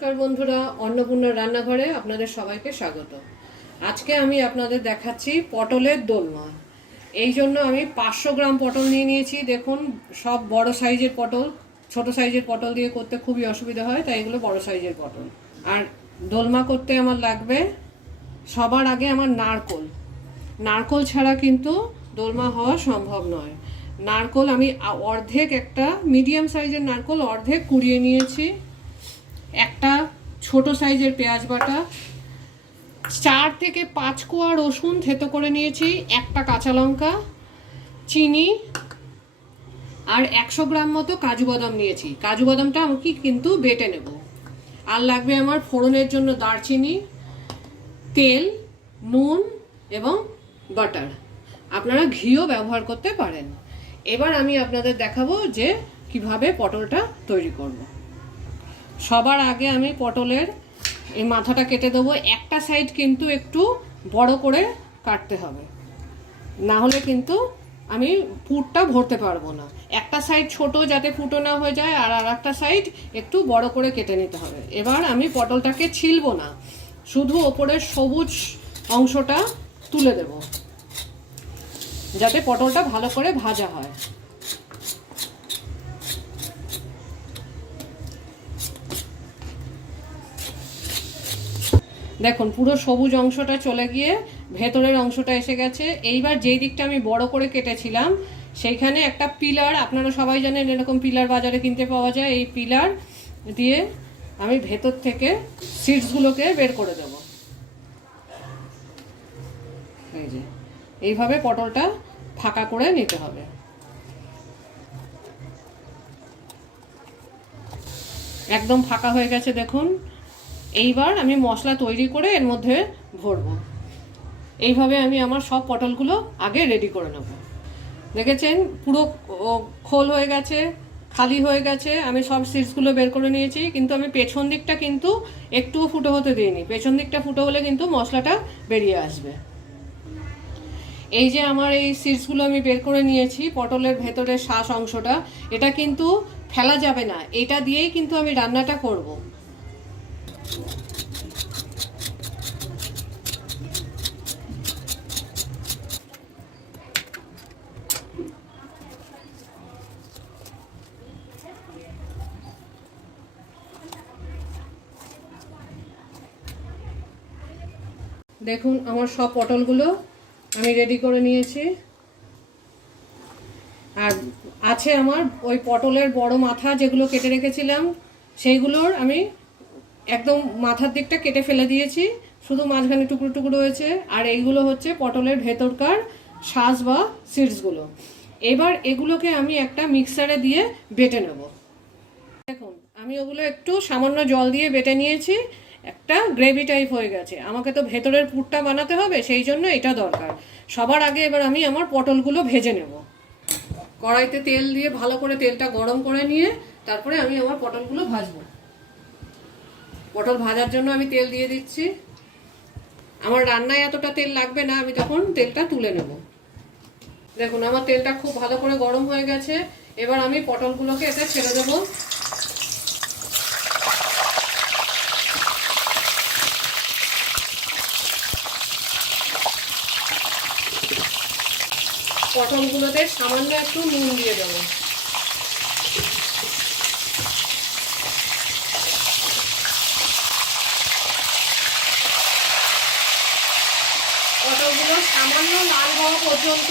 নমস্কার বন্ধুরা, অন্নপূর্ণার রান্নাঘরে আপনাদের সবাইকে স্বাগত। আজকে আমি আপনাদের দেখাচ্ছি পটলের দোলমা। এই জন্য আমি 500 গ্রাম পটল নিয়ে নিয়েছি। দেখুন, সব বড় সাইজের পটল, ছোট সাইজের পটল দিয়ে করতে খুবই অসুবিধা হয়, তাই এগুলো বড় সাইজের পটল। আর দোলমা করতে আমার লাগবে সবার আগে আমার নারকোল ছাড়া কিন্তু দোলমা হওয়া সম্ভব নয়। নারকোল আমি অর্ধেক, একটা মিডিয়াম সাইজের নারকোল অর্ধেক কুড়িয়ে নিয়েছি, একটা ছোট সাইজের পেঁয়াজ বাটা, 4 থেকে 5 কোয়া রসুন থেতো করে নিয়েছি, একটা কাঁচা লঙ্কা, চিনি আর 100 গ্রাম মতো কাজু বাদাম নিয়েছি। কাজু বাদামটা আমি কিন্তু বেটে নেব। আর লাগবে আমার ফোড়নের জন্য দারচিনি, তেল, নুন এবং বাটার। আপনারা ঘিও ব্যবহার করতে পারেন। এবার আমি আপনাদের দেখাবো যে কিভাবে পটলটা তৈরি করব। সবার আগে আমি পটলের এই মাথাটা কেটে দেবো। একটা সাইড কিন্তু একটু বড় করে কাটতে হবে, না হলে কিন্তু আমি পুরটা ভরতে পারবো না। একটা সাইড ছোট, যাতে ফুটো না হয়ে যায়, আর একটা সাইড একটু বড় করে কেটে নিতে হবে। এবার আমি পটলটাকে ছিলবো না, শুধু ওপরের সবুজ অংশটা তুলে দেব, যাতে পটলটা ভালো করে ভাজা হয়। দেখুন, পুরো সবুজ অংশটা চলে গিয়ে ভেতরের অংশটা এসে গেছে। এইবার যেই দিকটা আমি বড় করে কেটেছিলাম সেইখানে একটা পিলার, আপনারা সবাই জানেন এরকম পিলার বাজারে কিনতে পাওয়া যায়। এই পিলার দিয়ে আমি ভেতর থেকে সিডসগুলোকে বের করে দেব। এই যে এইভাবে পটলটা ফাঁকা করে নিতে হবে। একদম ফাঁকা হয়ে গেছে দেখুন। এইবার আমি মশলা তৈরি করে এর মধ্যে ভরবো। এইভাবে আমি আমার সব পটলগুলো আগে রেডি করে নেব। দেখেছেন, পুরো খোল হয়ে গেছে, খালি হয়ে গেছে। আমি সব সিডসগুলো বের করে নিয়েছি, কিন্তু আমি পেছন দিকটা কিন্তু একটুও ফুটো হতে দিইনি। পেছন দিকটা ফুটো হলে কিন্তু মশলাটা বেরিয়ে আসবে। এই যে আমার এই সিডসগুলো আমি বের করে নিয়েছি, পটলের ভেতরের শ্বাস অংশটা, এটা কিন্তু ফেলা যাবে না। এটা দিয়েই কিন্তু আমি রান্নাটা করব। দেখুন, আমার সব পটলগুলো আমি রেডি করে নিয়েছি। আর আছে আমার ওই পটলের বড় মাথা, যেগুলো কেটে রেখেছিলাম, সেইগুলোর আমি একদম মাথার দিকটা কেটে ফেলে দিয়েছি, শুধু মাঝখানে টুকরো টুকরো হয়েছে। আর এইগুলো হচ্ছে পটলের ভেতরকার শ্বাস বা সিডসগুলো। এবার এগুলোকে আমি একটা মিক্সারে দিয়ে বেটে নেব। দেখুন, আমি ওগুলো একটু সামান্য জল দিয়ে বেটে নিয়েছি, একটা গ্রেভি টাইপ হয়ে গেছে। আমাকে তো ভেতরের পুরটা বানাতে হবে, সেই জন্য এটা দরকার। সবার আগে এবার আমি আমার পটলগুলো ভেজে নেব। কড়াইতে তেল দিয়ে ভালো করে তেলটা গরম করে নিয়ে তারপরে আমি আমার পটলগুলো ভাজবো। পটল ভাজার জন্য আমি তেল দিয়ে দিচ্ছি। আমার রান্নায় এতটা তেল লাগবে না, আমি তখন তেলটা তুলে নেব। দেখুন, আমার তেলটা খুব ভালো করে গরম হয়ে গেছে। এবার আমি পটলগুলোকে এতে ছেড়ে দেবো। পটলগুলোতে সামান্য একটু নুন দিয়ে দেবো। পটলগুলো সামান্য লাল হওয়া পর্যন্ত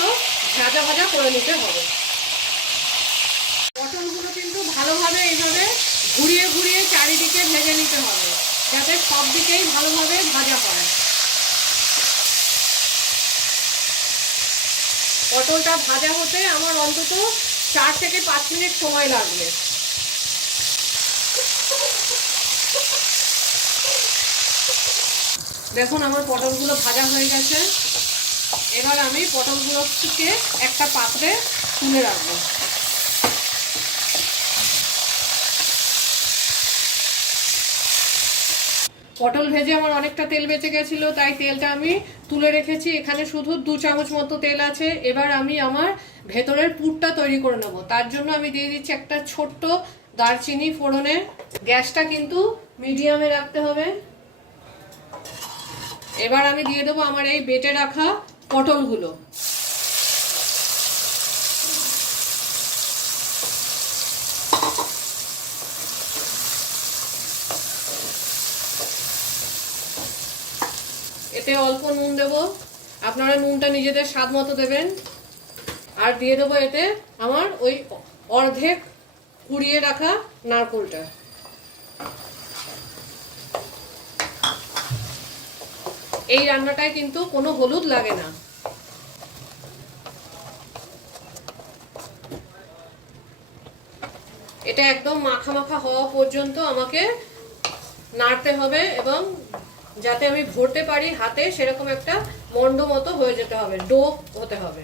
ভাজা ভাজা করে নিতে হবে। পটলগুলো কিন্তু ভালোভাবে এইভাবে ঘুরিয়ে ঘুরিয়ে চারিদিকে ভেজে নিতে হবে, যাতে সব দিকেই ভালোভাবে ভাজা হয়। পটলটা ভাজা হতে আমার অন্তত 4 থেকে 5 মিনিট সময় লাগবে। দেখুন, আমার পটলগুলো ভাজা হয়ে গেছে। এবার আমি পটলগুলোকে একটা পাত্রে তুলে রাখবো। পটল ভেজে আমার অনেকটা তেল বেঁচে গেছিল, তাই তেলটা আমি তুলে রেখেছি। এখানে শুধু 2 চামচ মতো তেল আছে। এবার আমি আমার ভেতরের পুরটা তৈরি করে নেব। তার জন্য আমি দিয়ে দিচ্ছি একটা ছোট্ট দারচিনি ফোড়নে। গ্যাসটা কিন্তু মিডিয়ামে রাখতে হবে। এবার আমি দিয়ে দেবো আমার এই বেটে রাখা পটলগুলো। এতে অল্প নুন দেব, আপনারা নুনটা নিজেদের স্বাদ মতো দেবেন। আর দিয়ে দেবো এতে আমার ওই অর্ধেক কুড়িয়ে রাখা নারকেলটা। এই রান্নাটায় কিন্তু কোনো হলুদ লাগে না। এটা একদম মাখা মাখা হওয়া পর্যন্ত আমাকে নাড়তে হবে এবং যাতে আমি ভরতে পারি হাতে সেরকম একটা মন্ড মতো হয়ে যেতে হবে, ডো হতে হবে।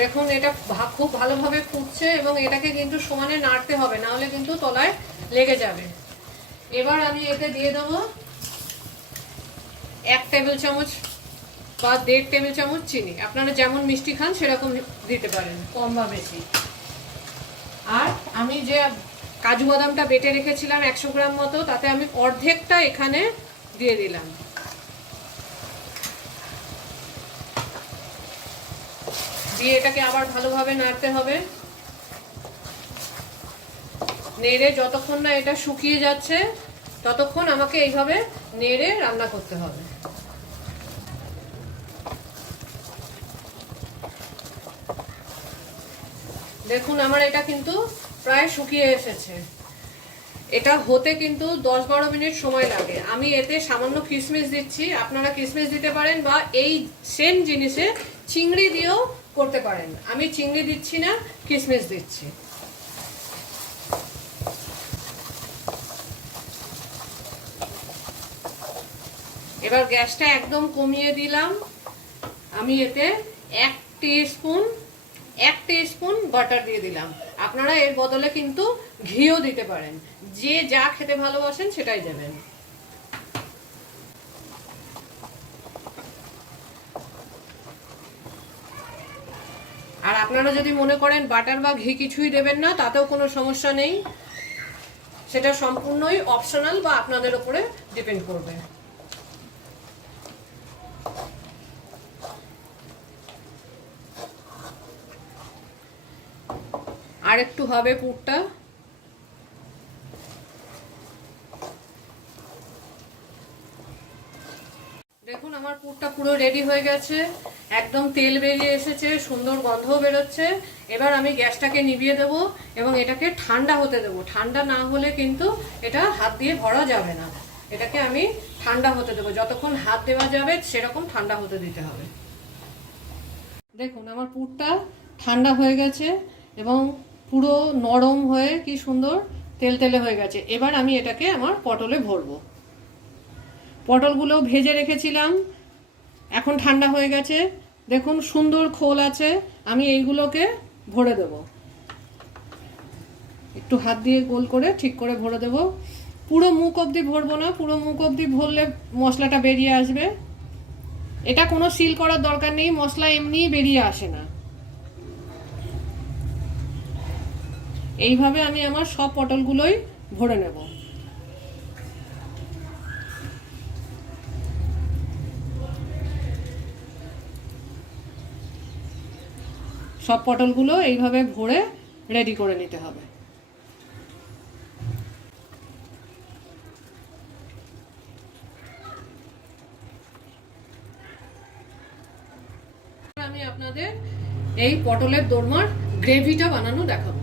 দেখুন এটা খুব ভালোভাবে ফুটছে এবং এটাকে কিন্তু সমানে নাড়তে হবে, না হলে কিন্তু তলায় লেগে যাবে। এবার আমি এতে দিয়ে দেবো 1 টেবিল চামচ বা 1.5 টেবিল চামচ চিনি। আপনারা যেমন মিষ্টি খান সেরকম দিতে পারেন, কম বা বেশি। আর আমি যে কাজু বাদামটা বেটে রেখেছিলাম 100 গ্রাম মতো, তাতে আমি অর্ধেকটা এখানে দিয়ে দিলাম। দিয়ে এটাকে আবার ভালোভাবে নাড়তে হবে। নেড়ে যতক্ষণ না এটা শুকিয়ে যাচ্ছে ততক্ষণ আমাকে এইভাবে নেড়ে রান্না করতে হবে। দেখুন আমার এটা কিন্তু প্রায় শুকিয়ে এসেছে। এটা হতে কিন্তু 10-12 মিনিট সময় লাগে। আমি এতে সামান্য কিশমিশ দিচ্ছি, আপনারা কিশমিশ দিতে পারেন বা এই সেম জিনিসে চিংড়ি দিয়েও করতে পারেন। আমি চিংড়ি দিচ্ছি না, কিশমিশ দিচ্ছি। এবার গ্যাসটা একদম কমিয়ে দিলাম। আমি এতে 1 টিস্পুন বাটার দিয়ে দিলাম। আপনারা এর বদলে কিন্তু ঘিও দিতে পারেন, যে যা খেতে ভালোবাসেন সেটাই দেবেন। আর আপনারা যদি মনে করেন বাটার বা ঘি কিছুই দেবেন না, তাতেও কোনো সমস্যা নেই। সেটা সম্পূর্ণই অপশনাল বা আপনাদের উপরে ডিপেন্ড করবে। আর একটু হবে পুরটা। দেখুন আমার পুরটা পুরো রেডি হয়ে গেছে, একদম তেল বেরিয়ে এসেছে, সুন্দর গন্ধও বেরোচ্ছে। এবার আমি গ্যাসটাকে নিভিয়ে দেব এবং এটাকে ঠান্ডা হতে দেব। ঠান্ডা না হলে কিন্তু এটা হাত দিয়ে ভরা যাবে না। এটাকে আমি ঠান্ডা হতে দেবো, যতক্ষণ হাত দেওয়া যাবে সেরকম ঠান্ডা হতে দিতে হবে। দেখুন আমার পুরটা ঠান্ডা হয়ে গেছে এবং পুরো নরম হয়ে কি সুন্দর তেলতেলে হয়ে গেছে। এবার আমি এটাকে আমার পটলে ভরবো। পটলগুলো ভেজে রেখেছিলাম, এখন ঠান্ডা হয়ে গেছে। দেখুন সুন্দর খোল আছে, আমি এইগুলোকে ভরে দেব। একটু হাত দিয়ে গোল করে ঠিক করে ভরে দেব। পুরো মুখ অবধি ভরবো না, পুরো মুখ অবধি ভরলে মশলাটা বেরিয়ে আসবে। এটা কোনো সিল করার দরকার নেই, মশলা এমনিই বেরিয়ে আসে না। এইভাবে আমি আমার সব পটলগুলোই ভরে নেব। সব পটলগুলো এইভাবে ভরে রেডি করে নিতে হবে। আমি আপনাদের এই পটলের দোরমার গ্রেভিটা বানানো দেখাবো।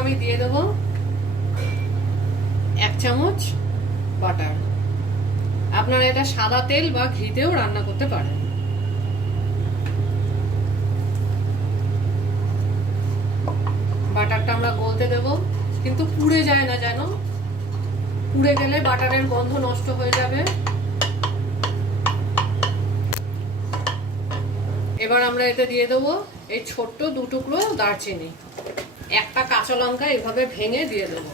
আমি দিয়ে দেব 1 চামচ বাটার। আপনারা এটা সাদা তেল বা ঘিতেও রান্না করতে পারেন। বাটারটা আমরা গলতে দেব, কিন্তু পুড়ে যায় না যেন। পুড়ে গেলে বাটারের গন্ধ নষ্ট হয়ে যাবে। এবার আমরা এতে দিয়ে দেবো এই ছোট্ট 2 টুকরো দারচিনি, 1টা কাঁচা লঙ্কা এভাবে ভেঙে দিয়ে দেবো।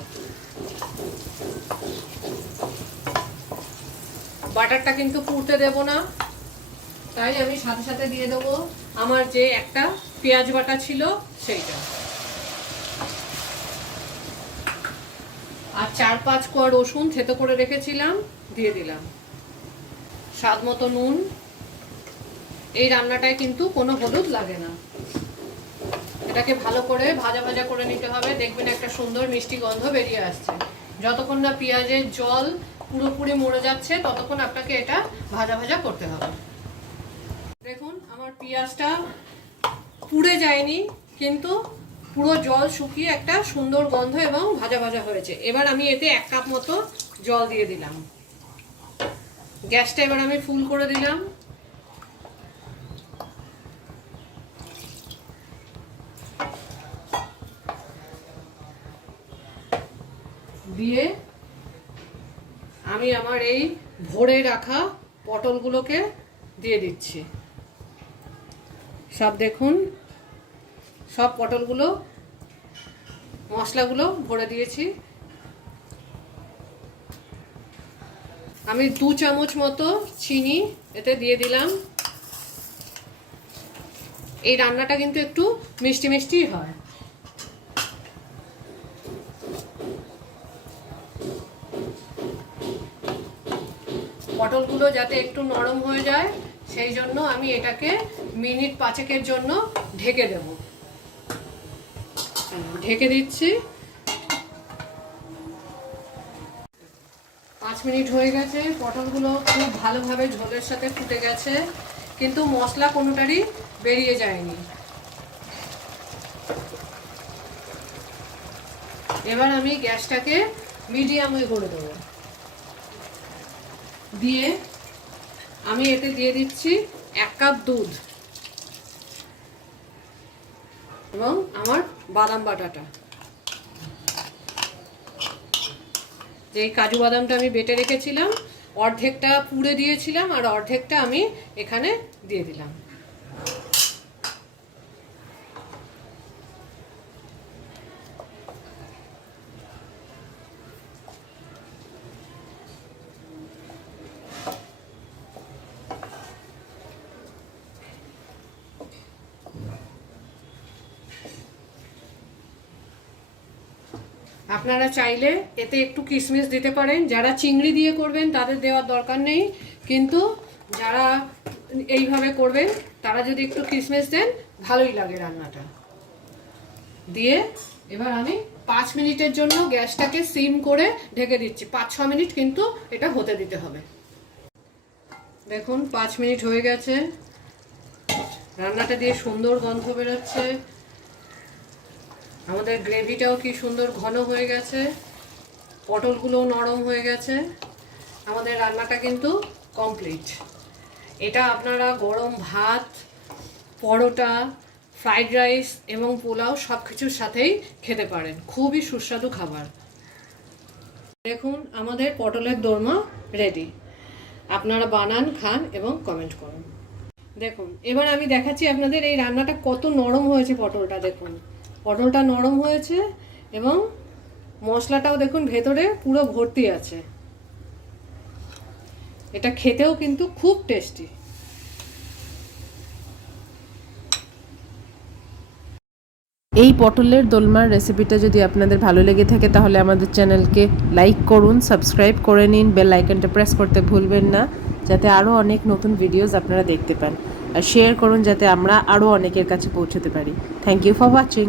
বাটারটা কিন্তু পুড়তে দেব না, তাই আমি সাথে সাথে দিয়ে দেবো আমার যে একটা পেঁয়াজ বাটা ছিল সেইটা, আর 4-5 কোয়া রসুন থেতো করে রেখেছিলাম দিয়ে দিলাম, স্বাদ মতো নুন। এই রান্নাটায় কিন্তু কোনো হলুদ লাগে না। এটাকে ভালো করে ভাজা ভাজা করে নিতে হবে, দেখবেন একটা সুন্দর মিষ্টি গন্ধ বেরিয়ে আসছে। যতক্ষণ না পেঁয়াজের জল পুরোপুরি মরে যাচ্ছে ততক্ষণ আপনাকে এটা ভাজা ভাজা করতে হবে। দেখুন আমার পেঁয়াজটা পুড়ে যায়নি, কিন্তু পুরো জল শুকিয়ে একটা সুন্দর গন্ধ এবং ভাজা ভাজা হয়েছে। এবার আমি এতে 1 কাপ মতো জল দিয়ে দিলাম। গ্যাসটা এবার আমি ফুল করে দিলাম। দিয়ে আমি আমার এই ভরে রাখা পটলগুলোকে দিয়ে দিচ্ছি। সব দেখুন, সব পটলগুলো মশলাগুলো ভরে দিয়েছি। আমি 2 চামচ মতো চিনি এতে দিয়ে দিলাম। এই রান্নাটা কিন্তু একটু মিষ্টি মিষ্টি হয়। পটলগুলো যাতে একটু নরম হয়ে যায় সেই জন্য আমি এটাকে মিনিট 5 জন্য ঢেকে দেব। ঢেকে দিচ্ছি। 5 মিনিট হয়ে গেছে। পটলগুলো খুব ভালোভাবে ঝোলের সাথে ফুটে গেছে, কিন্তু মশলা কোনোটারই বেরিয়ে যায়নি। এবার আমি গ্যাসটাকে মিডিয়ামে করে দেবো। দিয়ে আমি এতে দিয়ে দিচ্ছি 1 কাপ দুধ এবং আমার বাদাম বাটাটা। যে কাজু বাদামটা আমি বেটে রেখেছিলাম, অর্ধেকটা পুড়ে দিয়েছিলাম আর অর্ধেকটা আমি এখানে দিয়ে দিলাম। আপনারা চাইলে এতে একটু কিশমিশ দিতে পারেন। যারা চিংড়ি দিয়ে করবেন তাদের দেওয়ার দরকার নেই, কিন্তু যারা এইভাবে করবেন তারা যদি একটু কিশমিশ দেন ভালোই লাগে রান্নাটা। দিয়ে এবার আমি 5 মিনিটের জন্য গ্যাসটাকে সিম করে ঢেকে দিচ্ছি। 5-6 মিনিট কিন্তু এটা হতে দিতে হবে। দেখুন 5 মিনিট হয়ে গেছে। রান্নাটা দিয়ে সুন্দর গন্ধ বেরোচ্ছে। আমাদের গ্রেভিটাও কি সুন্দর ঘন হয়ে গেছে, পটলগুলোও নরম হয়ে গেছে। আমাদের রান্নাটা কিন্তু কমপ্লিট। এটা আপনারা গরম ভাত, পরোটা, ফ্রাইড রাইস এবং পোলাও সব কিছুর সাথেই খেতে পারেন। খুবই সুস্বাদু খাবার। দেখুন আমাদের পটলের দোরমা রেডি। আপনারা বানান, খান এবং কমেন্ট করুন। দেখুন এবার আমি দেখাচ্ছি আপনাদের এই রান্নাটা কত নরম হয়েছে। পটলটা দেখুন, পটলটা নরম হয়েছে এবং মশলাটাও দেখুন ভেতরে পুরো ভর্তি আছে। এটা খেতেও কিন্তু খুব টেস্টি। এই পটলের দোলমার রেসিপিটা যদি আপনাদের ভালো লেগে থাকে তাহলে আমাদের চ্যানেলকে লাইক করুন, সাবস্ক্রাইব করে নিন, বেল আইকনটা প্রেস করতে ভুলবেন না, যাতে আরও অনেক নতুন ভিডিওস আপনারা দেখতে পান। আর শেয়ার করুন যাতে আমরা আরও অনেকের কাছে পৌঁছতে পারি। Thank you for watching.